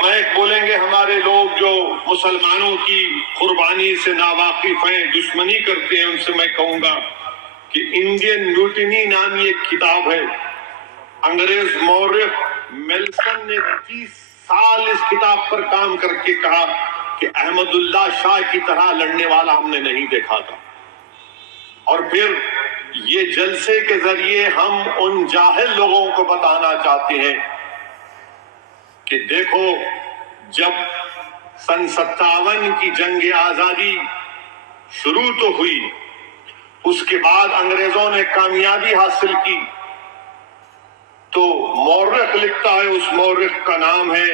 میں بولیں گے ہمارے لوگ جو مسلمانوں کی قربانی سے ناواقف ہیں، دشمنی کرتے ہیں، ان سے میں کہوں گا کہ انڈین میوٹینی نامی ایک کتاب ہے، انگریز مورخ میلسن نے 30 سال اس کتاب پر کام کر کے کہا کہ احمد اللہ شاہ کی طرح لڑنے والا ہم نے نہیں دیکھا تھا۔ اور پھر یہ جلسے کے ذریعے ہم ان جاہل لوگوں کو بتانا چاہتے ہیں کہ دیکھو، جب سن 57 کی جنگ آزادی شروع تو ہوئی، اس کے بعد انگریزوں نے کامیابی حاصل کی، تو مورخ لکھتا ہے، اس مورخ کا نام ہے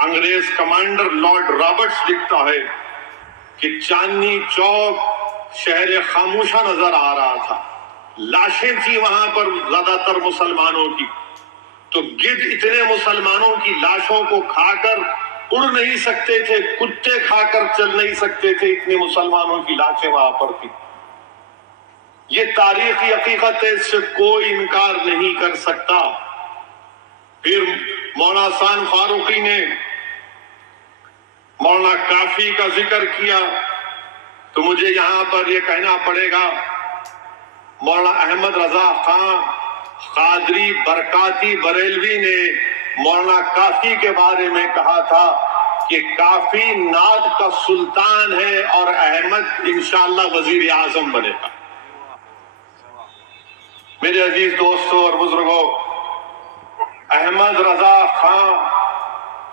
انگریز کمانڈر لارڈ رابرٹس، لکھتا ہے کہ چاندنی چوک شہر خاموشہ نظر آ رہا تھا، لاشیں تھی وہاں پر زیادہ تر مسلمانوں کی، تو گدھ اتنے مسلمانوں کی لاشوں کو کھا کر اڑ نہیں سکتے تھے، کتے کھا کر چل نہیں سکتے تھے، اتنے مسلمانوں کی لاشیں وہاں پر تھی۔ یہ تاریخی حقیقت ہے، اس سے کوئی انکار نہیں کر سکتا۔ پھر مولانا احسان فاروقی نے مولانا کافی کا ذکر کیا، تو مجھے یہاں پر یہ کہنا پڑے گا، مولانا احمد رضا خان قادری برکاتی بریلوی نے مولانا کافی کے بارے میں کہا تھا کہ کافی نعت کا سلطان ہے اور احمد انشاءاللہ وزیر اعظم بنے گا۔ میرے عزیز دوستوں اور بزرگوں، احمد رضا خان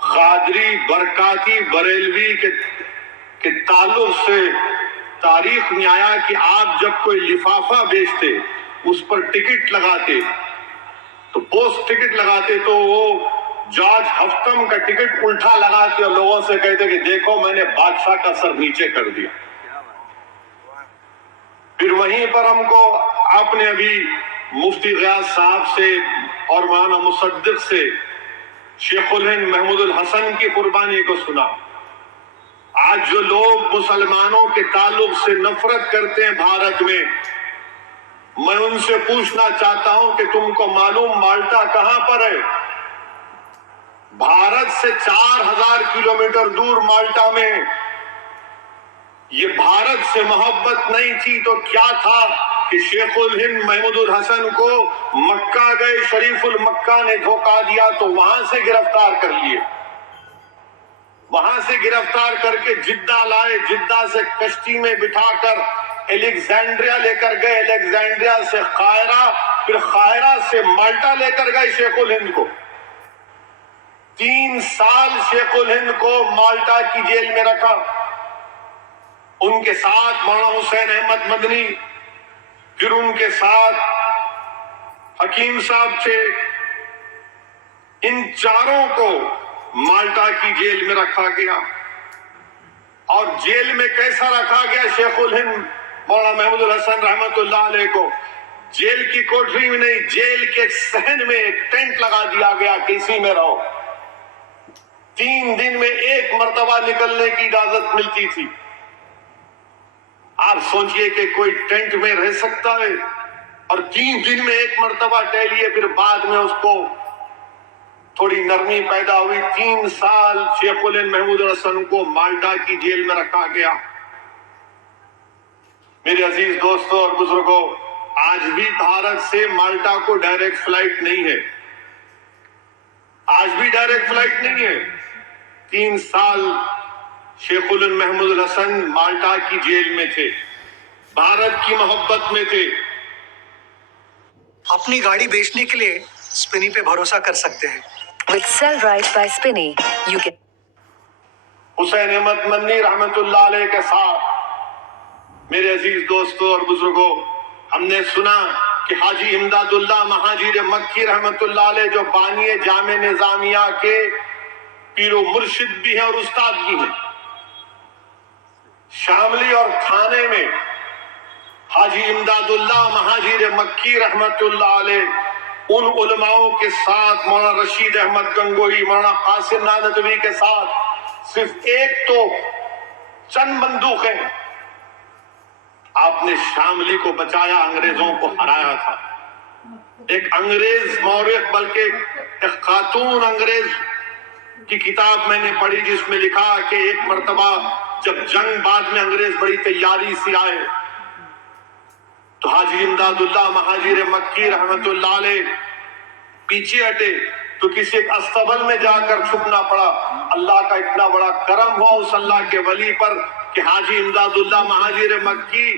قادری برکاتی بریلوی کے تعلق سے تاریخ میں آیا کہ آپ جب کوئی لفافہ بیچتے، اس پر ٹکٹ لگاتے، تو پوسٹ ٹکٹ لگاتے، تو وہ جارج ہفتم کا ٹکٹ الٹا لگاتے اور لوگوں سے کہتے کہ دیکھو میں نے بادشاہ کا سر نیچے کر دیا۔ پھر وہیں پر ہم کو آپ نے ابھی مفتی غیاث صاحب سے اور مولانا مصدق سے شیخ الہند محمود الحسن کی قربانی کو سنا۔ آج جو لوگ مسلمانوں کے تعلق سے نفرت کرتے ہیں بھارت میں ان سے پوچھنا چاہتا ہوں کہ تم کو معلوم مالٹا کہاں پر ہے؟ بھارت سے 4000 کلومیٹر دور مالٹا میں۔ یہ بھارت سے محبت نہیں تھی تو کیا تھا کہ شیخ الہند محمود الحسن کو مکہ گئے، شریف المکہ نے دھوکہ دیا تو وہاں سے گرفتار کر لیے، وہاں سے گرفتار کر کے جدہ لائے، جدہ سے کشتی میں بٹھا کر الیگزینڈریا لے کر گئے، الیگزینڈریا سے قاہرہ، پھر قاہرہ سے مالٹا لے کر گئے شیخ الہند کو۔ 3 سال شیخ الہند کو مالٹا کی جیل میں رکھا، ان کے ساتھ مولانا حسین احمد مدنی، پھر ان کے ساتھ حکیم صاحب تھے، ان چاروں کو مالٹا کی جیل میں رکھا گیا۔ اور جیل میں کیسا رکھا گیا شیخ الہند مولانا محمود الحسن رحمت اللہ علیہ کو؟ جیل کی کوٹری میں نہیں، جیل کے ایک صحن میں ایک ٹینٹ لگا دیا گیا کہ اسی میں رہو۔ 3 دن میں 1 مرتبہ نکلنے کی اجازت ملتی تھی۔ آپ سوچئے کہ کوئی ٹینٹ میں رہ سکتا ہے اور 3 دن میں 1 مرتبہ ٹہلیے، پھر بعد میں اس کو تھوڑی نرمی پیدا ہوئی۔ 3 سال شیخ الہند محمود الحسن کو مالٹا کی جیل میں رکھا گیا۔ میرے عزیز دوستوں اور بزرگوں، آج بھی بھارت سے مالٹا کو ڈائریکٹ فلائٹ نہیں ہے، آج بھی ڈائریکٹ فلائٹ نہیں ہے۔ 3 سال شیخ الہند محمود الحسن مالٹا کی جیل میں تھے، بھارت کی محبت میں تھے۔ اپنی گاڑی بیچنے کے لیے اسپنی پہ بھروسہ کر سکتے ہیں۔ With Sell Right by Spinny, you can حسین احمد مدنی رحمت اللہ علیہ کے ساتھ میرے عزیز دوستوں اور بزرگوں، ہم نے سنا کہ حاجی امداد اللہ مہاجر مکی رحمت اللہ علیہ جو بانی جامع نظامیہ کے پیر و مرشد بھی ہیں اور استاد بھی ہیں، شاملی اور تھانے میں حاجی امداد اللہ مہاجر مکی رحمت اللہ علیہ ان علماؤں کے ساتھ، مولانا رشید احمد گنگوہی، مولانا قاسم نانوتوی کے ساتھ صرف ایک تو چند بندوقیں، آپ نے شاملی کو بچایا، انگریزوں کو ہرایا تھا۔ ایک انگریز مورخ، بلکہ ایک خاتون انگریز کی کتاب میں نے پڑھی جس میں لکھا کہ ایک مرتبہ جب جنگ بعد میں انگریز بڑی تیاری سے آئے تو حاجی امداد اللہ مہاجر مکی رحمت اللہ علیہ پیچھے ہٹے تو کسی ایک استبل میں جا کر چھپنا پڑا. اللہ کا اتنا بڑا کرم ہوا اس اللہ کے ولی پر کہ حاجی امداد اللہ مہاجر مکی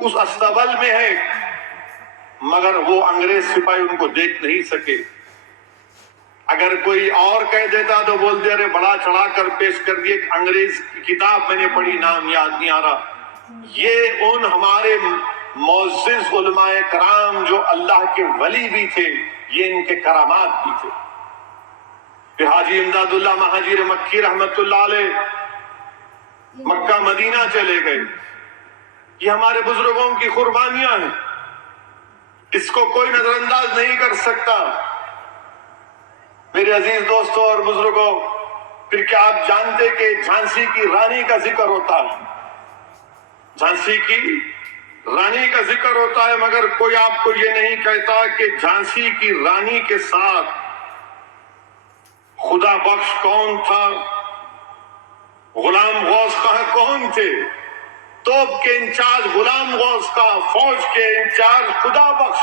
اس استبل میں ہے مگر وہ انگریز سپاہی ان کو دیکھ نہیں سکے. اگر کوئی اور کہہ دیتا تو بولتے ارے بڑا چڑھا کر پیش کر دیے انگریز کی کتاب میں نے پڑھی نام یاد نہیں آ رہا. یہ ان ہمارے معزز علماء کرام جو اللہ کے ولی بھی تھے یہ ان کے کرامات بھی تھے. پھر حاجی امداد اللہ مہاجر مکی رحمت اللہ علیہ مکہ مدینہ چلے گئے. یہ ہمارے بزرگوں کی قربانیاں ہیں, اس کو کوئی نظر انداز نہیں کر سکتا. میرے عزیز دوستوں اور بزرگوں, پھر کیا آپ جانتے کہ جھانسی کی رانی کا ذکر ہوتا ہے؟ جھانسی کی رانی کا ذکر ہوتا ہے مگر کوئی آپ کو یہ نہیں کہتا کہ جھانسی کی رانی کے ساتھ خدا بخش کون تھا, غلام غوث خاں کون تھے, توپ کے انچارج غلام غوث خاں, فوج کے انچارج خدا بخش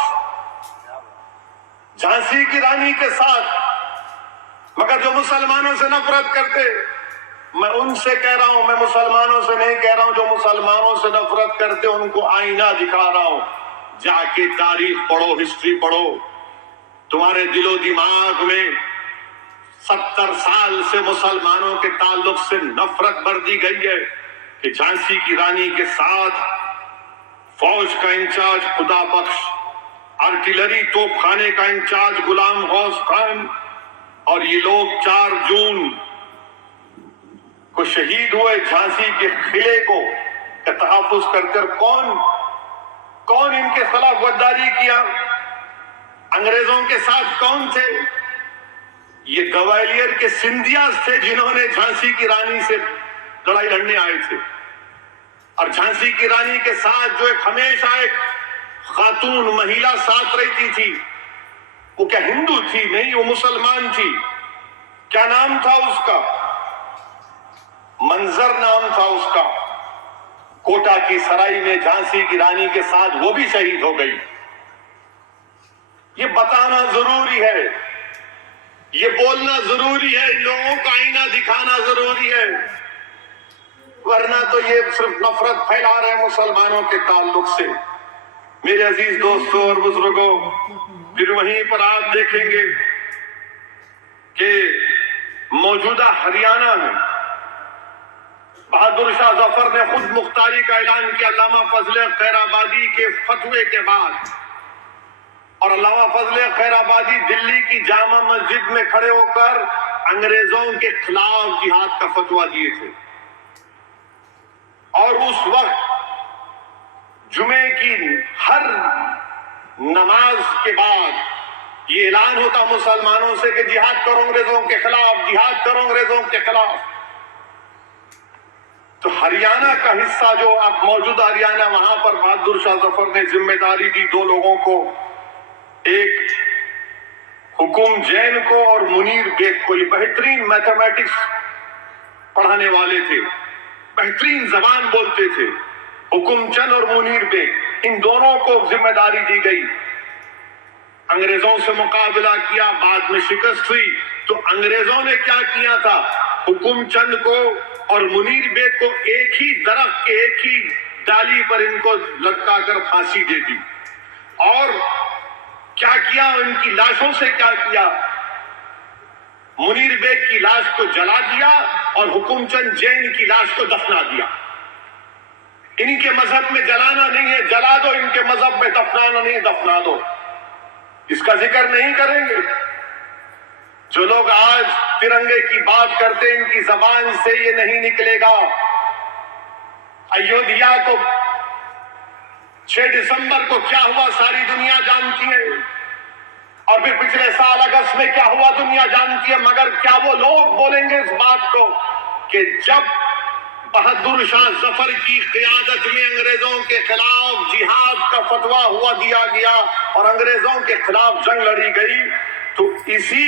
جھانسی کی رانی کے ساتھ. مگر جو مسلمانوں سے نفرت کرتے, میں ان سے کہہ رہا ہوں, میں مسلمانوں سے نہیں کہہ رہا ہوں, جو مسلمانوں سے نفرت کرتے ان کو آئینہ دکھا رہا ہوں. جا کے تاریخ پڑھو, ہسٹری پڑھو, تمہارے دل و دماغ میں 70 سال سے مسلمانوں کے تعلق سے نفرت بر دی گئی ہے کہ جھانسی کی رانی کے ساتھ فوج کا انچارج خدا بخش, آرٹلری توپ خانے کا انچارج غلام غوث خان, اور یہ لوگ 4 جون کو شہید ہوئے جھانسی کے قلعے کو تحفظ کر کر. کون ان کے خلاف غداری کیا, انگریزوں کے ساتھ کون تھے؟ یہ گوالیر کے سندھیاز تھے جنہوں نے جھانسی کی رانی سے لڑائی لڑنے آئے تھے. اور جھانسی کی رانی کے ساتھ جو ایک ہمیشہ ایک خاتون مہیلا ساتھ رہتی تھی, وہ کیا ہندو تھی؟ نہیں, وہ مسلمان تھی. کیا نام تھا اس کا؟ منظر نام تھا اس کا. کوٹا کی سرائی میں جھانسی کی رانی کے ساتھ وہ بھی شہید ہو گئی. یہ بتانا ضروری ہے, یہ بولنا ضروری ہے, لوگوں کا آئینہ دکھانا ضروری ہے, ورنہ تو یہ صرف نفرت پھیلا رہے ہیں مسلمانوں کے تعلق سے. میرے عزیز دوستوں اور بزرگوں, پھر وہیں پر آپ دیکھیں گے کہ موجودہ ہریانہ میں بہادر شاہ ظفر نے خود مختاری کا اعلان کیا علامہ فضل خیر آبادی کے فتوے کے بعد. اور علامہ فضل خیر آبادی دلی کی جامع مسجد میں کھڑے ہو کر انگریزوں کے خلاف جہاد کا فتویٰ دیے تھے. اور اس وقت جمعے کی ہر نماز کے بعد یہ اعلان ہوتا مسلمانوں سے کہ جہاد کرو انگریزوں کے خلاف, جہاد کرو انگریزوں کے خلاف. تو ہریانہ کا حصہ جو اب موجودہ ہریانہ, وہاں پر بہادر شاہ ظفر نے ذمہ داری دی 2 لوگوں کو, ایک حکم جین کو اور منیر بیگ کو. یہ بہترین میتھمیٹکس پڑھانے والے تھے, بہترین زبان بولتے تھے. حکم چند اور منیر بیگ, ان دونوں کو ذمہ داری دی گئی. انگریزوں سے مقابلہ کیا, بعد میں شکست ہوئی. تو انگریزوں نے کیا کیا تھا, حکم چند کو اور منیر بیگ کو ایک ہی درخت کے ایک ہی ڈالی پر ان کو لٹکا کر پھانسی دے دی. اور کیا کیا, ان کی لاشوں سے کیا کیا, منیر بیگ کی لاش کو جلا دیا اور حکم چند جین کی لاش کو دفنا دیا. ان کے مذہب میں جلانا نہیں ہے, جلا دو, ان کے مذہب میں دفنانا نہیں, دفنا دو. اس کا ذکر نہیں کریں گے. جو لوگ آج ترنگے کی بات کرتے ان کی زبان سے یہ نہیں نکلے گا. ایودھیا کو 6 دسمبر کو کیا ہوا ساری دنیا جانتی ہے, اور پھر پچھلے سال اگست میں کیا ہوا دنیا جانتی ہے. مگر کیا وہ لوگ بولیں گے اس بات کو کہ جب بہادر شاہ ظفر کی قیادت میں انگریزوں کے خلاف جہاد کا فتویٰ ہوا دیا گیا اور انگریزوں کے خلاف جنگ لڑی گئی, تو اسی